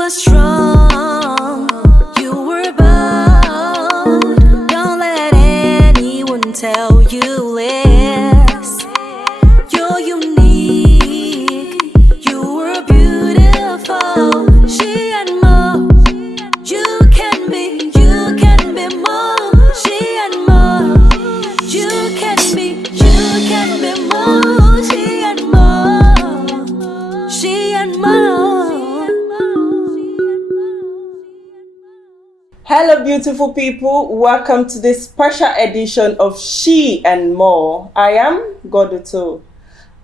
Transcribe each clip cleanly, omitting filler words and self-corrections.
were strong, you were bold. Don't let anyone tell you less. You're unique, you were beautiful. She and more, you can be more. She and more, you can be more. She and more, she and more. Hello, beautiful people. Welcome to this special edition of She and More. I am Goduto.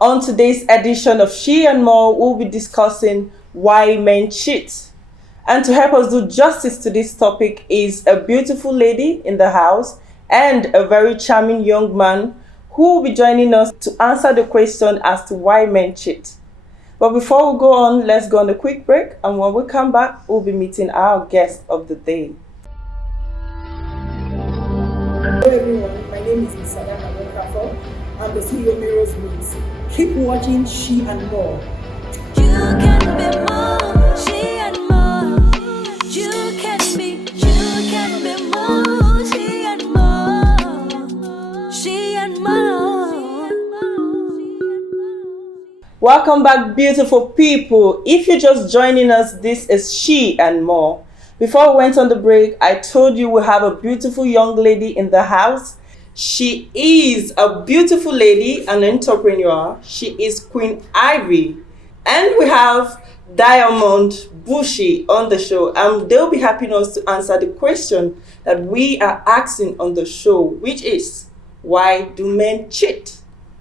On today's edition of She and More, we'll be discussing why men cheat. And to help us do justice to this topic is a beautiful lady in the house and a very charming young man who will be joining us to answer the question as to why men cheat. But before we go on, let's go on a quick break. And when we come back, we'll be meeting our guest of the day. Hello everyone, my name is sheandmore. I'm the CEO of Mirror's Moods. Keep watching She and More. You can be more, she and more. You can be more, she and more. She and more. Welcome back, beautiful people. If you're just joining us, this is She and More. Before we went on the break, I told you we have a beautiful young lady in the house. She is a beautiful lady, an entrepreneur. She is Queen Ivy. And we have Diamond Bushy on the show. And they'll be helping us to answer the question that we are asking on the show, which is, why do men cheat?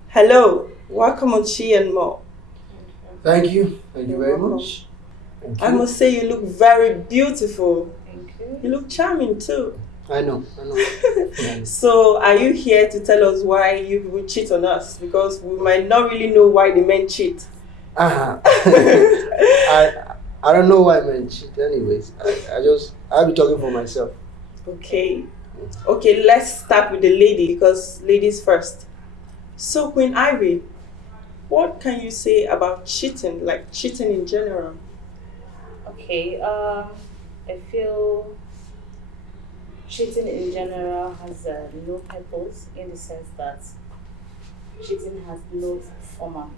Hello, welcome on She and More. Thank you very much. Thank you. I must say you look very beautiful. Thank you. You look charming too. I know. So are you here to tell us why you would cheat on us? Because we might not really know why the men cheat. I don't know why men cheat anyways. I'll be talking for myself. Okay, let's start with the lady because ladies first. So Queen Ivy, what can you say about cheating, like cheating in general? Okay, I feel cheating in general has no purpose in the sense that cheating has no format,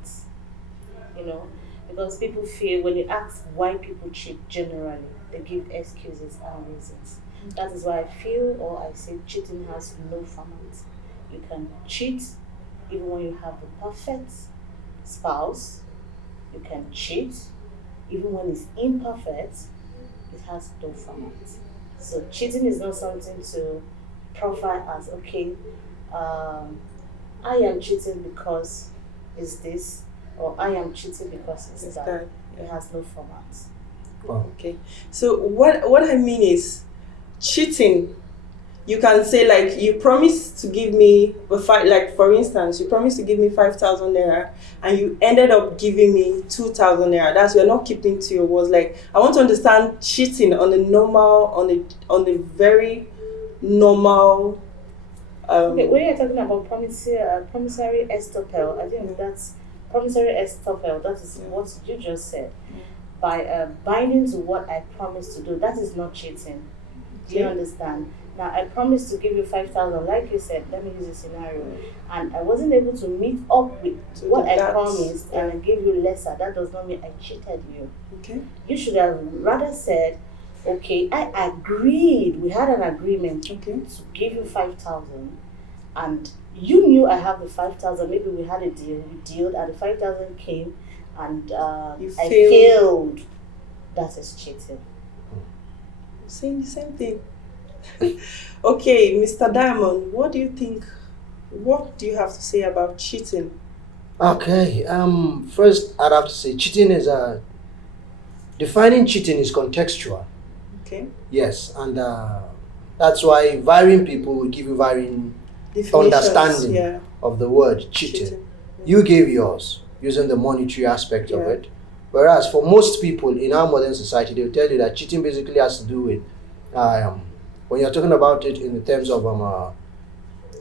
because people feel when you ask why people cheat generally, they give excuses and reasons. That is why I feel or I say cheating has no format. You can cheat even when you have the perfect spouse. You can cheat even when it's imperfect. It has no format. So cheating is not something to profile as, okay, I am cheating because it's this, or I am cheating because it's that. It has no format. Wow. Okay, so what I mean is, cheating, you can say like you promised to give me like for instance, you promised to give me 5,000 naira and you ended up giving me 2,000 naira. That's, you're not keeping to your words. Like, I want to understand cheating on a very normal. Okay, when you're talking about promissory estoppel, I think that's promissory estoppel. That is what you just said. By binding to what I promised to do, that is not cheating. Do you understand? Now, I promised to give you 5,000, like you said, let me use a scenario, and I wasn't able to meet up with what I promised, and I gave you lesser. That does not mean I cheated you. Okay. You should have rather said, okay, I agreed, we had an agreement to give you 5,000, and you knew I have the 5,000, maybe we had a deal, we dealed, and the 5,000 came, and I failed. That is cheating. Saying the same thing. Okay, Mr. Diamond, what do you think? What do you have to say about cheating? Okay. First, I'd have to say cheating is defining cheating is contextual. Okay. Yes, and that's why varying people will give you varying understanding of the word cheating. You gave yours using the monetary aspect of it, whereas for most people in our modern society, they'll tell you that cheating basically has to do with when you're talking about it in the terms of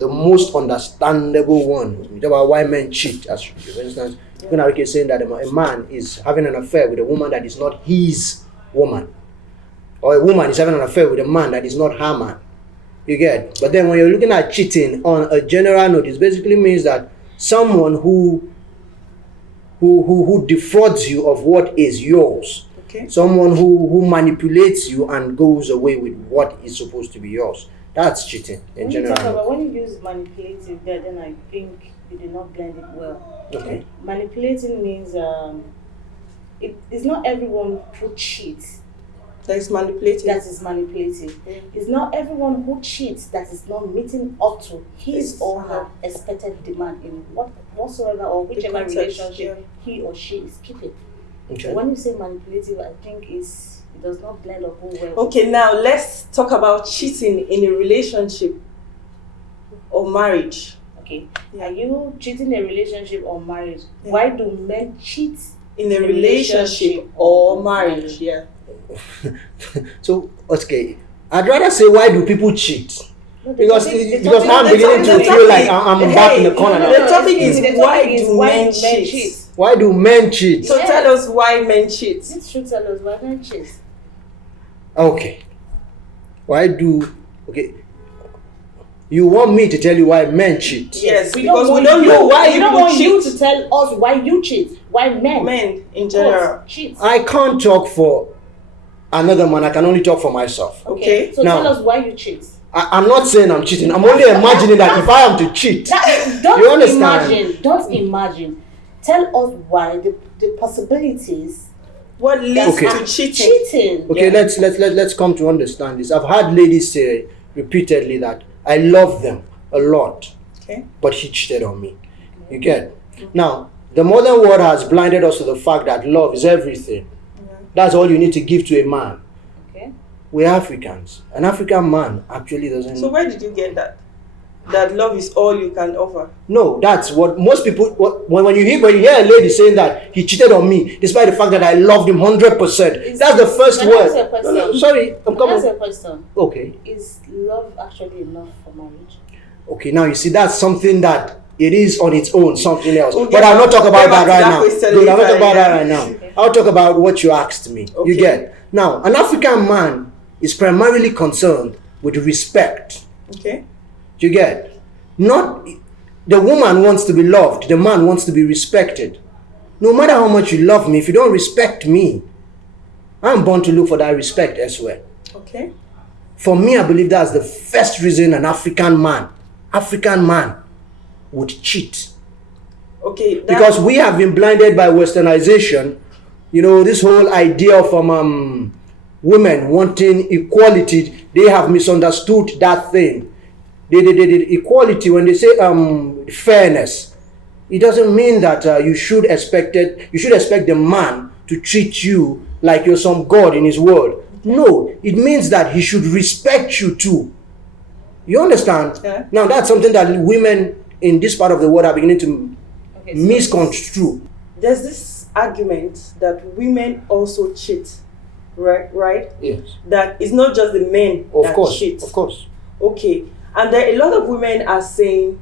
the most understandable one. We talk about why men cheat. As for instance, you can argue saying that a man is having an affair with a woman that is not his woman. Or a woman is having an affair with a man that is not her man. You get? But then when you're looking at cheating on a general note, it basically means that someone who defrauds you of what is yours. Okay. Someone who manipulates you and goes away with what is supposed to be yours. That's cheating in general. When you use manipulative there, then I think you did not blend it well. Okay. Manipulating means it's not everyone who cheats That is manipulative. that is manipulative. It's not everyone who cheats that is not meeting up to his or her expected demand in whatsoever or whichever context, relationship he or she is keeping. Okay. When you say manipulative, I think it does not blend or go well. Okay, now let's talk about cheating in a relationship or marriage. Okay. Yeah. Are you cheating in a relationship or marriage? Yeah. Why do men cheat In a relationship or marriage, yeah. So, okay. I'd rather say, why do people cheat? No, the Because topic- because the now I'm topic- beginning the to topic- feel like I'm back in the corner no, now. The topic is why do men cheat? cheat? Why do men cheat? So Yes. tell us why men cheat. This should tell us why men cheat. Okay. Okay. You want me to tell you why men cheat? Yes, We because we want don't you- know why we don't people want you cheat. to tell us why you cheat. Why men In general. cheat. I can't talk for another man. I can only talk for myself. Okay. So Now- tell us why you cheat. I'm not saying I'm cheating. I'm only imagining that if I am to cheat, Don't You understand? imagine. Don't imagine. Tell us why the possibilities What leads Okay. to cheating? cheating. okay, Yeah. let's come to understand this. I've had ladies say repeatedly that I love them a lot, Okay. but he cheated on me. You get? Now, the modern world has blinded us to the fact that love is everything. That's all you need to give to a man. Okay. We're Africans. An African man actually doesn't. So where did you get that? That love is all you can offer. No, that's what most people. When you hear a lady saying that he cheated on me, despite the fact that I loved him 100%, that's the first Can I ask you a word. question? No, sorry, I'm Can I ask you coming. a question? Okay, Is love actually enough for marriage? okay. Now you see, that's something that it is on its own, something else. We'll but get I'll not back- talk about get back that to right that now. question Good, I'll not later, talk about yeah. that right now. Okay. I'll talk about what you asked me. Okay. You get? Now, an African man is primarily concerned with respect. Okay. You get? Not the woman wants to be loved, the man wants to be respected. No matter how much you love me, if you don't respect me, I'm born to look for that respect elsewhere. Okay. For me, I believe that's the first reason an African man would cheat. Okay. Because we have been blinded by westernization. You know, this whole idea of women wanting equality, they have misunderstood that thing. The equality, when they say fairness, it doesn't mean that you should expect the man to treat you like you're some god in his world. No, it means that he should respect you too. You understand? Yeah. Now that's something that women in this part of the world are beginning to Okay, so misconstrue. There's this argument that women also cheat, right? Yes. That it's not just the men Of that course. cheat. Of course. Okay. And there a lot of women are saying,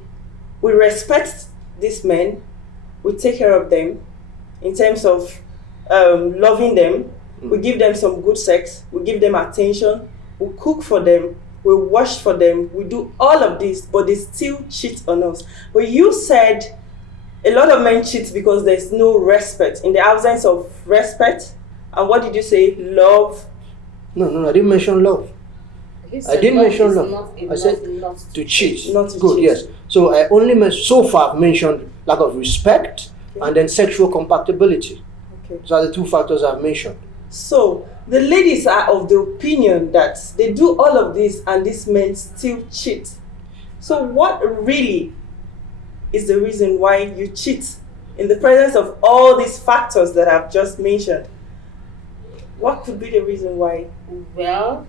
we respect these men, we take care of them in terms of loving them, we give them some good sex, we give them attention, we cook for them, we wash for them, we do all of this, but they still cheat on us. But you said a lot of men cheat because there's no respect. In the absence of respect, and what did you say? Love. No, I didn't mention love. he I said didn't mention is love. not I enough said not to cheat. Not to Good, cheat. yes. So I only so far I've mentioned lack of respect and then sexual compatibility. Okay. Those are the two factors I've mentioned. So the ladies are of the opinion that they do all of this and these men still cheat. So what really is the reason why you cheat in the presence of all these factors that I've just mentioned? What could be the reason why? Well,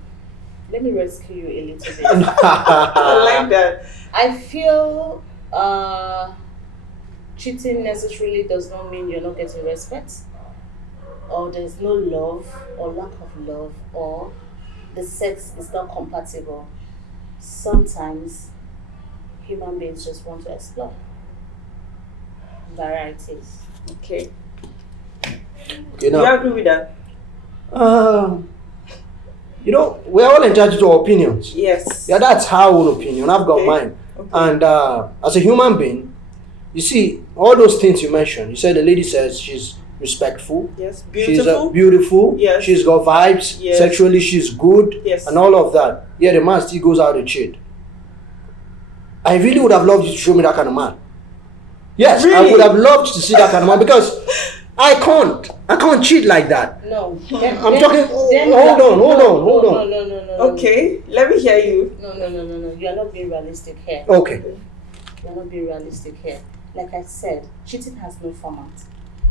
let me rescue you a little bit. I like that. I feel cheating necessarily does not mean you're not getting respect, or there's no love, or lack of love, or the sex is not compatible. Sometimes human beings just want to explore varieties. Okay. Okay, Do you now agree with that? You know, we're all entitled to our opinions. Yes. Yeah, that's her own opinion. I've got Okay. mine. Okay. And as a human being, you see, all those things you mentioned, you said the lady says she's respectful. Yes. She's Beautiful. beautiful. Yes. She's got vibes. Yes. Sexually, she's good. Yes. And all of that. Yeah, the man still goes out to cheat. I really would have loved you to show me that kind of man. Yes, I Really? would have loved to see that kind of man because I can't cheat like that. No. I'm talking. Hold on. No. Okay. Let me hear you. No. You are not being realistic here. Okay. You are not being realistic here. Like I said, cheating has no format.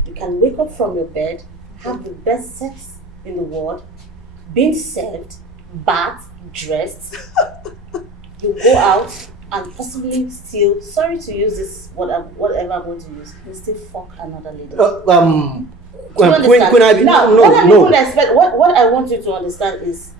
You can wake up from your bed, have the best sex in the world, being served, bathed, dressed. You go out and possibly still, sorry to use this, whatever I'm going to use, you still fuck another lady. Do you Queen, understand? now, No. what I want you to understand is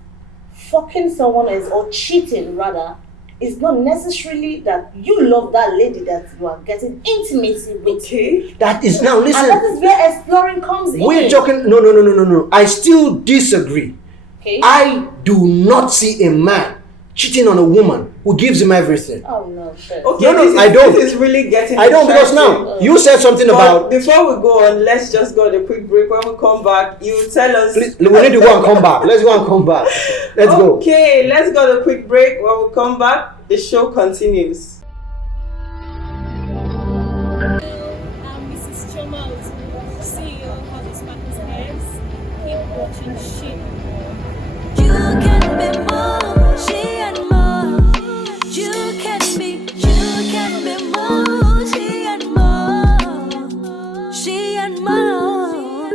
fucking someone else or cheating rather is not necessarily that you love that lady that you are getting intimacy with. Okay. That is now And that listen. is where exploring comes in. We're talking. No. I still disagree. Okay. I do not see a man cheating on a woman who gives him everything. Oh no, shit. Okay. No, I don't. This is really getting. I don't because interesting. now you said something But about. before we go on, let's just go on a quick break. When we come back, you tell us. Please, we need to go and come back. Let's go and come back. Let's go. Okay, let's go on a quick break. When we come back, the show continues. I'm Mrs. Chomalt, CEO of the Sparkles Games. Keep watching She. You can be more, she and more. You can be more, she and more. She and more.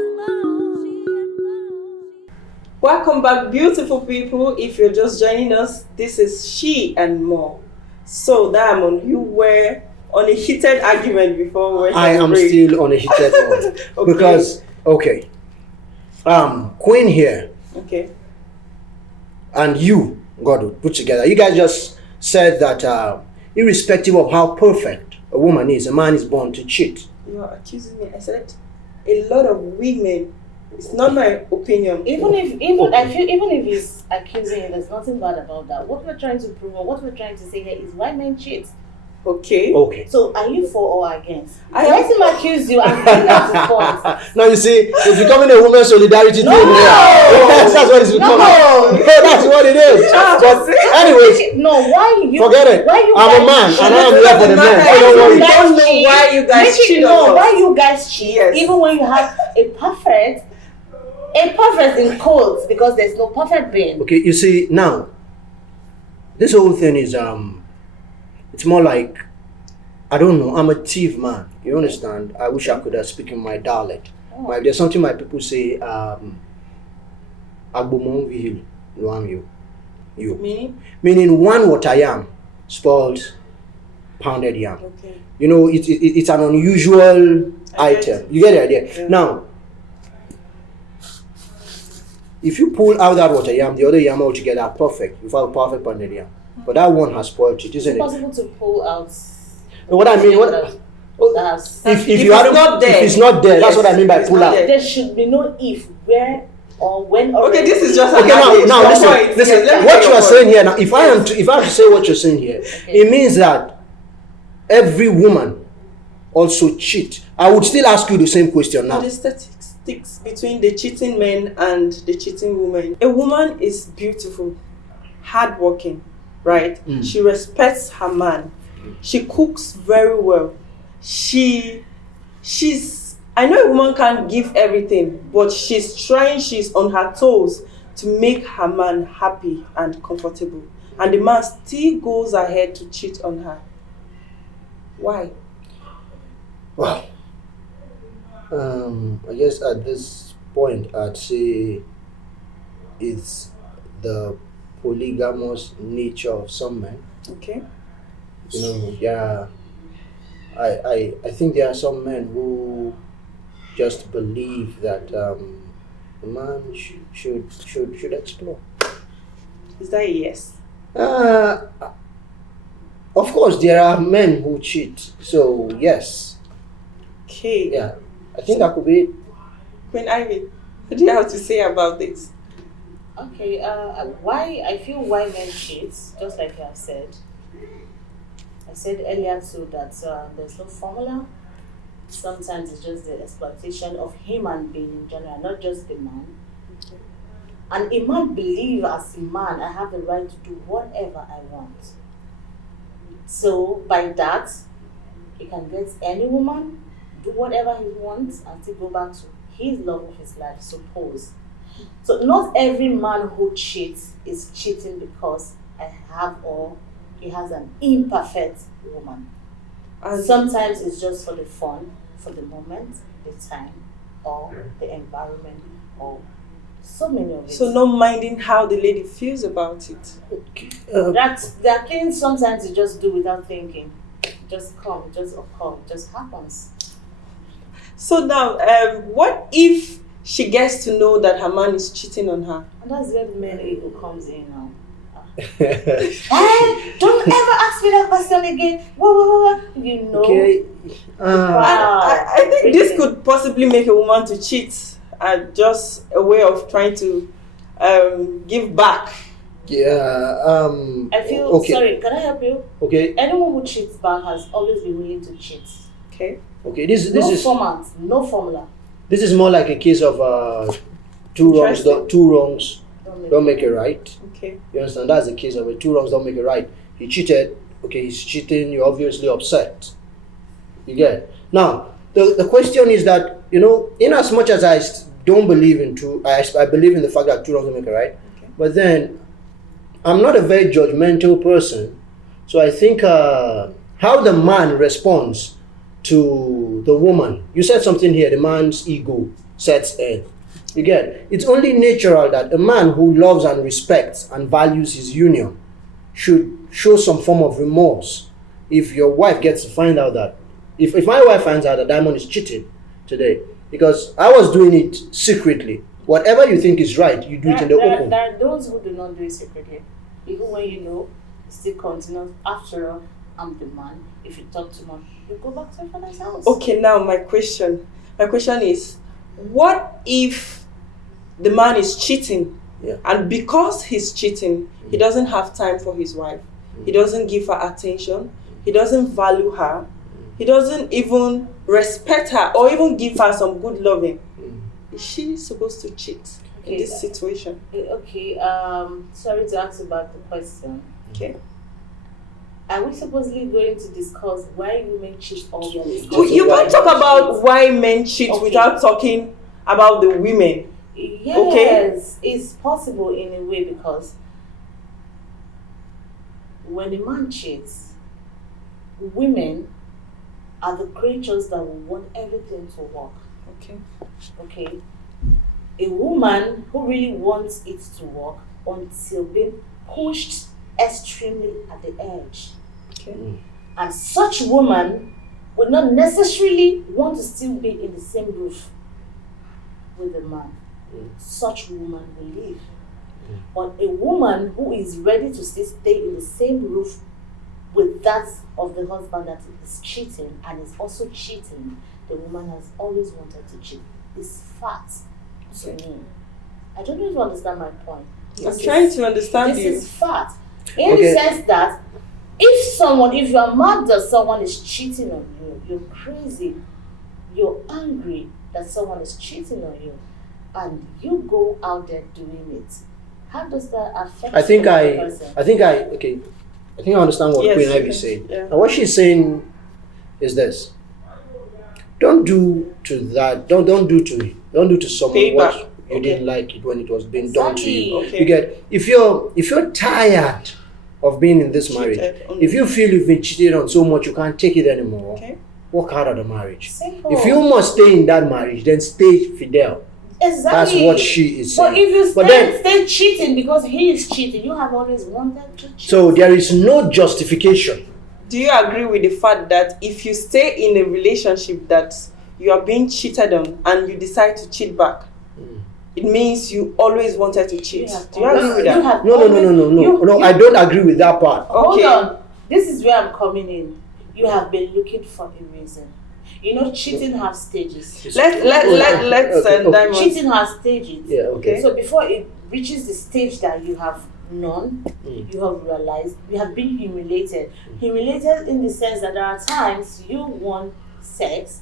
Welcome back, beautiful people. If you're just joining us, this is She and More. So, Diamond, you were on a heated argument before we went I on the am break. still on a heated one Okay. because Queen here Okay. and you got to put together. You guys just said that irrespective of how perfect a woman is, a man is born to cheat. You're accusing me. I said a lot of women. It's not my opinion. Even if he's accusing you, there's nothing bad about that. What we're trying to prove or what we're trying to say here is why men cheat. Okay. Okay. So are you for or against? I Let am- him accuse you and bring out his point. Now you see, it's becoming a women's solidarity No! thing here. Yes, that's what it's becoming. No! That's what it is. But anyways, No, why you? forget it. Why you I'm a man guys and cheat? I'm here for the men. So don't worry. We don't know why you guys Make it cheat know on why us. you guys cheat, Yes. even when you have a perfect in quotes, because there's no perfect being. Okay, you see now, this whole thing is it's more like, I don't know, I'm a thief man. You understand? I wish I could speak in my dialect. There's something my people say, Agbomon vihil, luam you. Meaning one water yam spoils pounded yam. Okay. You know, it's an unusual I get item. You get the idea? Yeah. Now, if you pull out that water yam, the other yam altogether are perfect. You have a perfect pounded yam. But that one has spoiled it, isn't It's it? possible to pull out. What I mean, That's, if If you it's hadn't- not there. if it's not there, that's Yes, what I mean by it's pull not out. there. there should be no if, where, or when. Or Okay, this is just Okay, an now adage. listen. Point. Listen. Yes, let me What hear you your are point. saying here now, if I have to say what you're saying here, it means that every woman also cheat. I would still ask you the same question now. The statistics between the cheating men and the cheating women. A woman is beautiful, hardworking, right? She respects her man. She cooks very well. She's I know a woman can't give everything, but she's trying, she's on her toes to make her man happy and comfortable. And the man still goes ahead to cheat on her. Why? Wow. I guess at this point, I'd say it's the polygamous nature of some men. Okay. You know, yeah. I think there are some men who just believe that a man should explore. Is that a yes? Of course, there are men who cheat. So yes, Okay. yeah, I think that could be it. Queen Ivy. What do you have to say about this? Okay, why I feel why men cheat, just like you have said. I said earlier too that there's no formula. Sometimes it's just the exploitation of human being in general, not just the man. And a man believes as a man, I have the right to do whatever I want. So by that, he can get any woman, do whatever he wants, and still go back to his love of his life, suppose. So not every man who cheats is cheating because I have or he has an imperfect woman. And sometimes it's just for the fun, for the moment, the time, or the environment, or so many of it. So not minding how the lady feels about it. There are things sometimes you just do without thinking. Just come, just occur, it just happens. So now, what if she gets to know that her man is cheating on her? And that's where the male ego comes in now. Hey, don't ever ask me that question again. Whoa. You know. Okay. I think this could possibly make a woman to cheat. Just a way of trying to give back. Yeah. I feel okay. Sorry. Can I help you? Okay. Anyone who cheats back has always been willing to cheat. Okay. Okay. This no is format, no formula. This is more like a case of two wrongs don't make it right. Okay. You understand? That's the case of it. Two wrongs don't make it right. He cheated. Okay, he's cheating. You're obviously upset. You get it? Now, the question is that, in as much as I don't believe in I believe in the fact that two wrongs don't make it right. Okay. But then, I'm not a very judgmental person. So I think how the man responds to the woman. You said something here, the man's ego sets in. You get it? It's only natural that a man who loves and respects and values his union should show some form of remorse if your wife gets to find out that, if my wife finds out that Diamond is cheating today, because I was doing it secretly. Whatever you think is right, you do it in the open. There are those who do not do it secretly. Even when you know, it still continues. After all, I'm the man. If you talk too much, you go back to your father's house. Okay, now my question is, what if the man is cheating, and because he's cheating, he doesn't have time for his wife, he doesn't give her attention, he doesn't value her, he doesn't even respect her or even give her some good loving? Is she supposed to cheat in this situation? Okay, sorry to ask about the question. Okay. Are we supposedly going to discuss why women cheat or we are discussing? You can't talk about why men cheat without talking about the women. Yes, okay. It's possible in a way, because when a man cheats, women are the creatures that will want everything to work. Okay. A woman who really wants it to work until being pushed extremely at the edge. Okay. And such woman would not necessarily want to still be in the same roof with the man. Such woman will leave. But a woman who is ready to stay in the same roof with that of the husband that is cheating and is also cheating, the woman has always wanted to cheat. It's fact to me. I don't know if you understand my point. I'm trying to understand you. This is fact. In the sense that if you are mad that someone is cheating on you, you're crazy, you're angry that someone is cheating on you, and you go out there doing it. How does that affect I think I understand what Queen Ivy is saying. Yeah. And what she's saying is this: don't do to someone what you didn't like it when it was being done to you. Okay. You get, if you're tired of being in this marriage, if you feel you've been cheated on so much you can't take it anymore, walk out of the marriage. Simple. If you must stay in that marriage, then stay fidel. Exactly. That's what she is saying. But if you stay cheating because he is cheating, you have always wanted to cheat. So there is no justification. Do you agree with the fact that if you stay in a relationship that you are being cheated on and you decide to cheat back, it means you always wanted to cheat? Do you agree with that? No, I don't agree with that part. Hold on. This is where I'm coming in. You have been looking for a reason. You know, cheating has stages. Let's Diamond. Cheating has stages. Yeah, okay. So before it reaches the stage that you have known, you have realized, you have been humiliated. Humiliated in the sense that there are times you want sex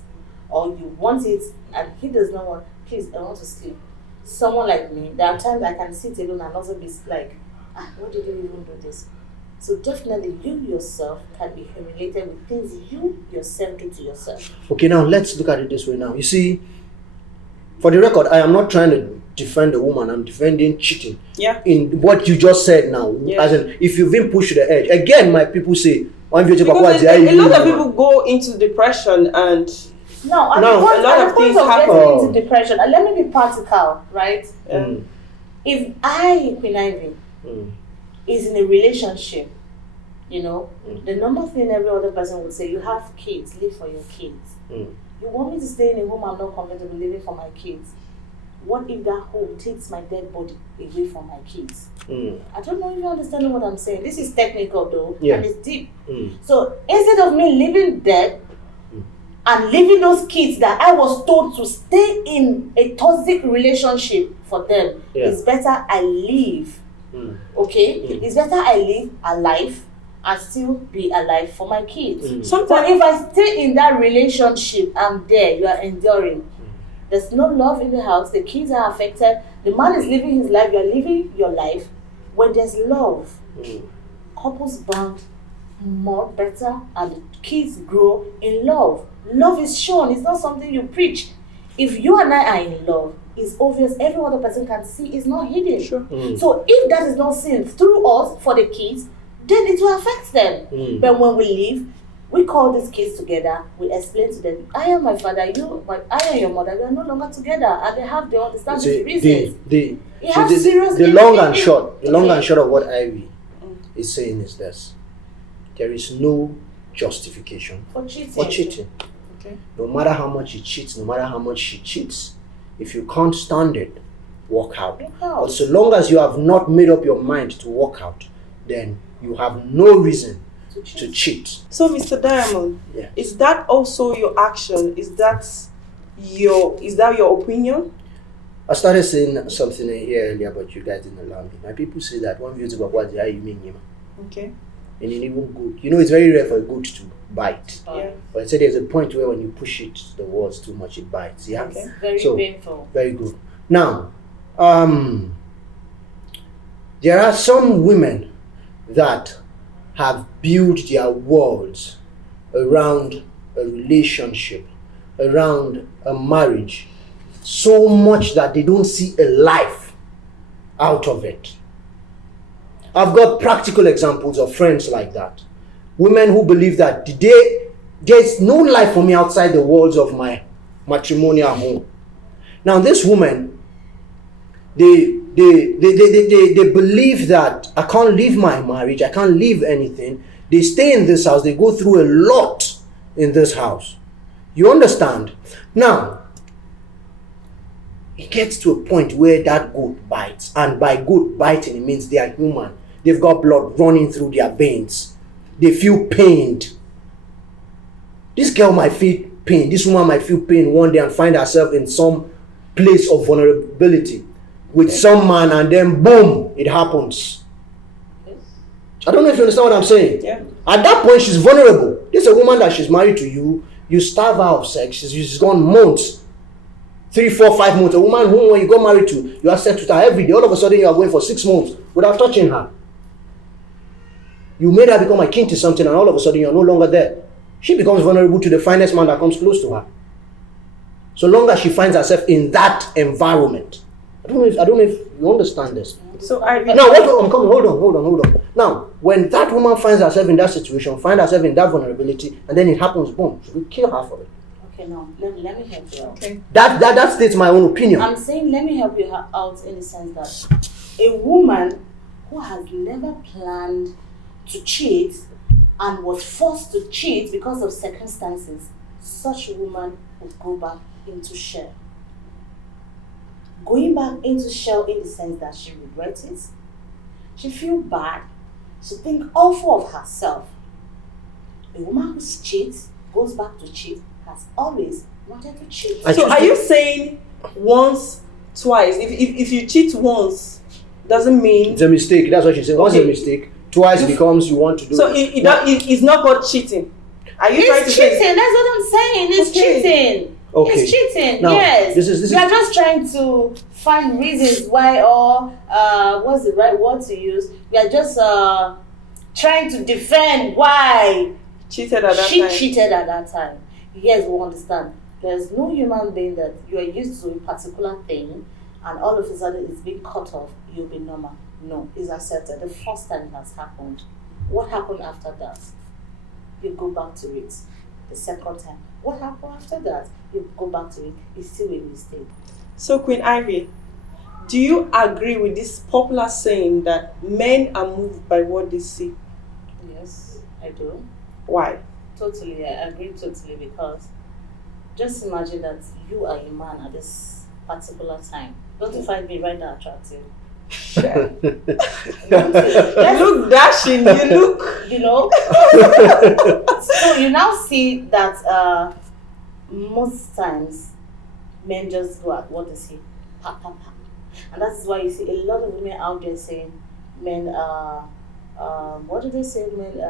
or you want it and he does not want, please, I want to sleep. Someone like me, there are times I can sit alone and also be like, why did you even do this? So definitely you yourself can be humiliated with things you yourself do to yourself. Okay, now let's look at it this way now. You see, for the record, I am not trying to defend the woman. I'm defending cheating. Yeah. In what you just said now. Yeah. As in, if you've been pushed to the edge. Again, my people say, because a lot of people go into depression and... No, a lot of things happen. Getting into depression, and let me be practical, right? If Queen Ivy, is in a relationship, you know, the number thing every other person would say, you have kids, live for your kids. You want me to stay in a home I'm not comfortable living for my kids? What if that home takes my dead body away from my kids? I don't know if you understand what I'm saying. This is technical though, and it's deep. So instead of me living dead and leaving those kids that I was told to stay in a toxic relationship for them, it's better I leave. Okay? It's better I live alive and still be alive for my kids. But if I stay in that relationship, I'm there, you are enduring. There's no love in the house, the kids are affected, the man is living his life, you are living your life. When there's love, couples bond more better and the kids grow in love. Love is shown, it's not something you preach. If you and I are in love, it's obvious, every other person can see, it's not hidden. Sure. So if that is not seen through us for the kids, then it will affect them. But when we leave, we call these kids together, we explain to them, I am my father, I am your mother, we are no longer together, and they have their understanding reasons. The long and short of what Ivy is saying is this: there is no justification for cheating. Okay. No matter how much he cheats, no matter how much she cheats, if you can't stand it, walk out. But so long as you have not made up your mind to walk out, then you have no reason to cheat. So, Mr. Diamond, is that also your action? Is that your opinion? I started saying something here earlier, but you guys didn't allow me. My people say that one view to what you mean. Okay. And in even good, you know, it's very rare for a goat to bite. Yeah. But I said there's a point where when you push it the walls too much, it bites. Yeah. Okay. Very painful. Very good. Now, there are some women that have built their worlds around a relationship, around a marriage, so much that they don't see a life out of it. I've got practical examples of friends like that. Women who believe that there's no life for me outside the walls of my matrimonial home. Now, this woman, they believe that I can't leave my marriage, I can't leave anything. They stay in this house, they go through a lot in this house. You understand? Now, it gets to a point where that goat bites, and by goat biting, it means they are human. They've got blood running through their veins. They feel pained. This girl might feel pain. This woman might feel pain one day and find herself in some place of vulnerability with some man, and then boom, it happens. I don't know if you understand what I'm saying. Yeah. At that point, she's vulnerable. This is a woman that she's married to you. You starve her of sex. She's gone months. 3, 4, 5 months. A woman whom when you got married to, you have sex with her every day. All of a sudden, you are going for 6 months without touching her. You made her become akin to something, and all of a sudden, you're no longer there. She becomes vulnerable to the finest man that comes close to her. So long as she finds herself in that environment. I don't know if you understand this. So I'm coming. Hold on. Now, when that woman finds herself in that situation, finds herself in that vulnerability, and then it happens, boom, should we kill her for it? Okay, no, let me help you out. Okay. That states my own opinion. I'm saying let me help you out in the sense that a woman who has never planned to cheat and was forced to cheat because of circumstances, such a woman would go back into shell. Going back into shell in the sense that she regrets it, she feels bad, she thinks awful of herself. A woman who cheats, goes back to cheat, has always wanted to cheat. So are you saying once, twice? If you cheat once, doesn't mean it's a mistake. That's what she said. Once a mistake, twice becomes you want to do so it. it's not called cheating. Are you trying to It's say? cheating. That's what I'm saying. It's cheating. Okay. It's cheating. Now, yes. this is We are just trying to find reasons why, or what's the right word to use? We are just trying to defend why Cheated at that she time. cheated at that time. Yes, we understand. There's no human being that you are used to a particular thing, and all of a sudden it's being cut off. You'll be normal. No, it's accepted. The first time it has happened. What happened after that? You go back to it. The second time. What happened after that? You go back to it. It's still a mistake. So Queen Ivy, do you agree with this popular saying that men are moved by what they see? Yes, I do. Why? Totally, I agree totally, because just imagine that you are a man at this particular time. Don't you find me right now attractive? You look dashing, you look. You know? So you now see that most times men just go at what they see. Pa, pa, pa. And that's why you see a lot of women out there saying men what do they say? Men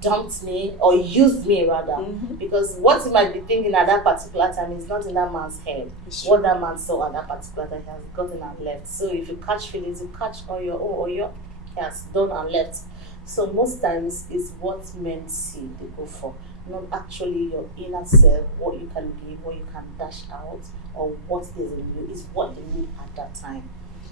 dumped me or used me rather, because what he might be thinking at that particular time is not in that man's head. What that man saw at that particular time, he has gotten and left. So if you catch feelings, you catch on your own, or your he has done and left. So most times it's what men see they go for, not actually your inner self, what you can give, what you can dash out, or what is in you. Is what you need at that time.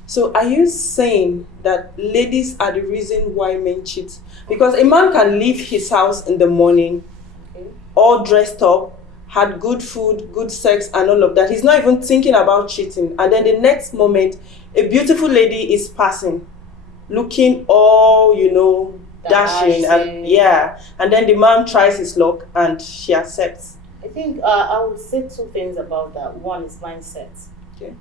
So are you saying that ladies are the reason why men cheat? Because a man can leave his house in the morning, all dressed up, had good food, good sex, and all of that. He's not even thinking about cheating. And then the next moment, a beautiful lady is passing, looking all, dashing. And then the man tries his luck and she accepts. I think I would say two things about that. One is mindset. Okay.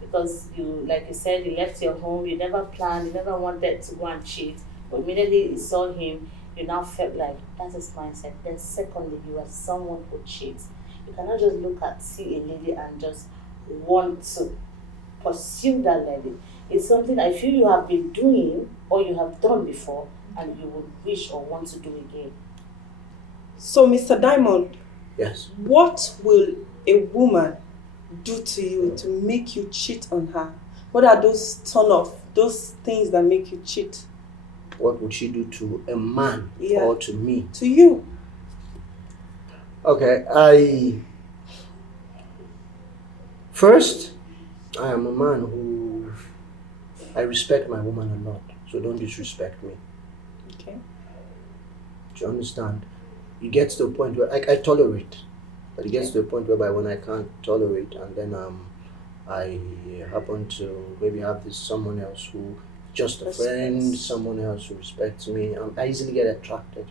Because you, like you said, you left your home, you never planned, you never wanted to go and cheat. But immediately you saw him, you now felt like that's his mindset. Then secondly, you are someone who cheats. You cannot just see a lady and just want to pursue that lady. It's something I feel you have been doing or you have done before and you would wish or want to do again. So Mr. Diamond, yes. What will a woman do to you to make you cheat on her? What are those those things that make you cheat? What would she do to a man or to me? To you. Okay, I am a man who I respect my woman a lot, so don't disrespect me. Okay. Do you understand? It gets to a point where I tolerate. But it gets to a point whereby when I can't tolerate, and then I happen to maybe have someone else who just a friend, someone else who respects me. I easily get attracted.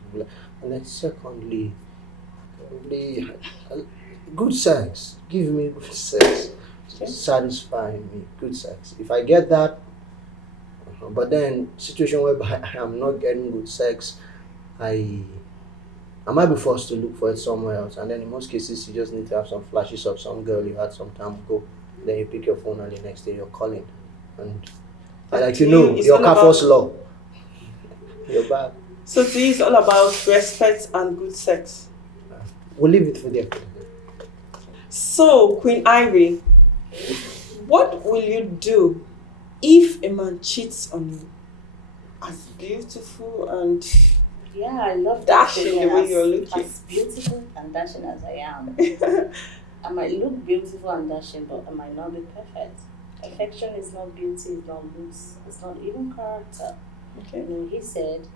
And then secondly, good sex. Give me good sex. Satisfy me. Good sex. If I get that, but then situation whereby I am not getting good sex, I might be forced to look for it somewhere else, and then in most cases you just need to have some flashes of some girl you had some time ago. Then you pick your phone and the next day you're calling, and I like to know your Kafo's law. You're bad. So to you, it's all about respect and good sex. We'll leave it for there. So Queen Ivy, what will you do if a man cheats on you? As beautiful and I love dashing the way you're looking. As beautiful and dashing as I am. I might look beautiful and dashing, but I might not be perfect. Perfection is not beauty, it's not looks, it's not even character. Okay. He said,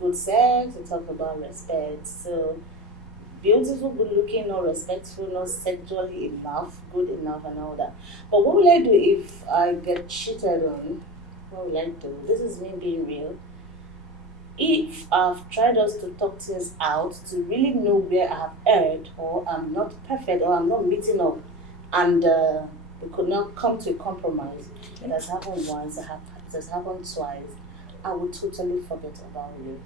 good sex, we talk about respect. So, beautiful, good looking, not respectful, not sexually enough, good enough, and all that. But what will I do if I get cheated on? What will I do? This is me being real. If I've tried us to talk things out, to really know where I have erred, or I'm not perfect, or I'm not meeting up, and we could not come to a compromise, it has happened once, it has happened twice, I would totally forget about you.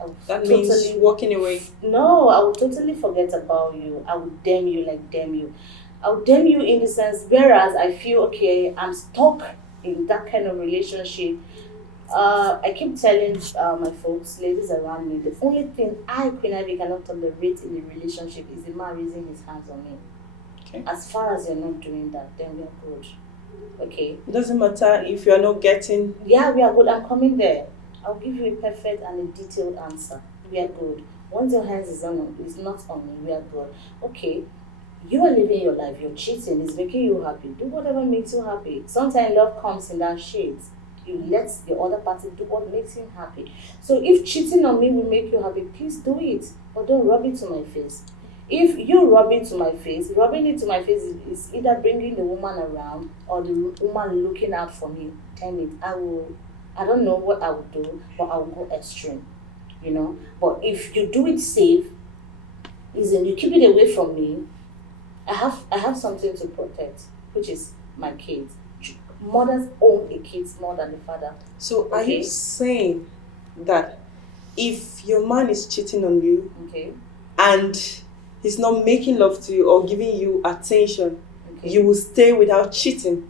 I would That means walking away. No, I would totally forget about you. I would damn you like damn you. I would damn you in the sense, whereas I feel okay, I'm stuck in that kind of relationship. I keep telling my folks, ladies around me, the only thing Queen Ivy, cannot tolerate in a relationship is the man raising his hands on me. Okay. As far as you're not doing that, then we are good. Okay. It doesn't matter if you're not getting. Yeah, we are good. I'm coming there. I'll give you a perfect and a detailed answer. We are good. Once your hands is not on me, we are good. Okay. You are living your life. You're cheating. It's making you happy. Do whatever makes you happy. Sometimes love comes in that shades. You let the other party do what makes him happy. So if cheating on me will make you happy, please do it. But don't rub it to my face. If you rub it to my face, rubbing it to my face is either bringing the woman around or the woman looking out for me. Damn it, I don't know what I would do, but I will go extreme, you know. But if you do it safe, you keep it away from me. I have something to protect, which is my kids. Mothers own a kid more than the father. So are you saying that if your man is cheating on you, okay, and he's not making love to you or giving you attention, you will stay without cheating?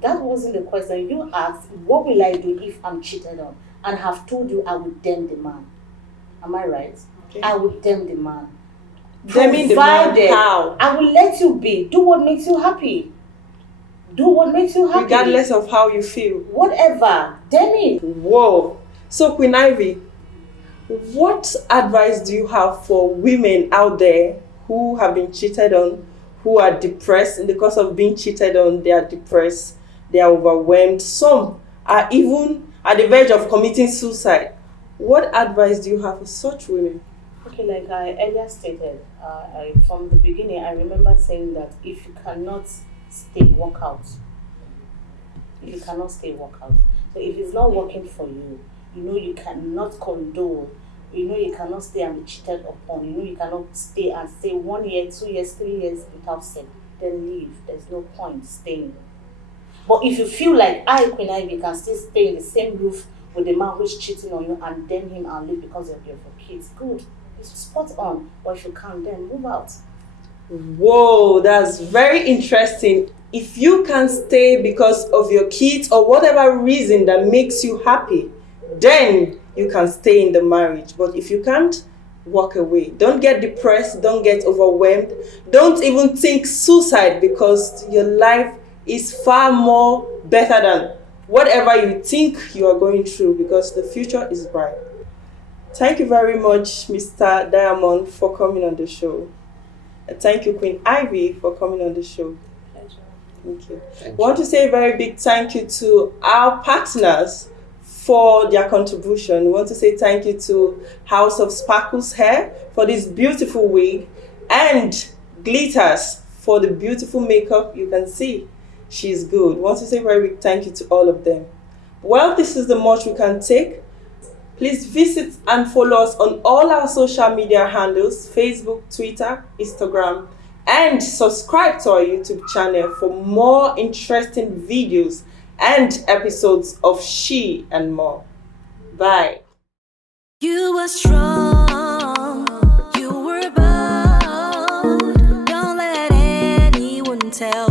That wasn't the question. You asked, what will I do if I'm cheated on? And I have told you I would damn the man. Am I right? Okay. I would damn the man. Damning the man, how? I will let you be. Do what makes you happy. Do what makes you happy. Regardless of how you feel. Whatever. Damn it. Whoa. So Queen Ivy, what advice do you have for women out there who have been cheated on, who are depressed? In the course of being cheated on, they are depressed, they are overwhelmed. Some are even at the verge of committing suicide. What advice do you have for such women? Okay, like I earlier stated, from the beginning, I remember saying that if you cannot stay, walk out. If you cannot stay, walk out. So if it's not working for you, you know you cannot condone, you know you cannot stay and be cheated upon, you know you cannot stay and stay 1 year, 2 years, 3 years without sex, then leave. There's no point staying. But if you feel like Queen Ivy, can still stay in the same roof with the man who's cheating on you and then him and leave because of your kids, good. It's spot on. But if you can't, then move out. Whoa, that's very interesting. If you can stay because of your kids or whatever reason that makes you happy, then you can stay in the marriage. But if you can't, walk away. Don't get depressed. Don't get overwhelmed. Don't even think suicide, because your life is far more better than whatever you think you are going through, because the future is bright. Thank you very much, Mr. Diamond, for coming on the show. Thank you, Queen Ivy, for coming on the show. Pleasure. Thank you. I want to say a very big thank you to our partners for their contribution. We want to say thank you to House of Sparkles Hair for this beautiful wig, and Glitters for the beautiful makeup. You can see she's good. We want to say a very big thank you to all of them. Well, this is the much we can take. Please visit and follow us on all our social media handles: Facebook, Twitter, Instagram, and subscribe to our YouTube channel for more interesting videos and episodes of She and More. Bye. You were strong, you were bold. Don't let anyone tell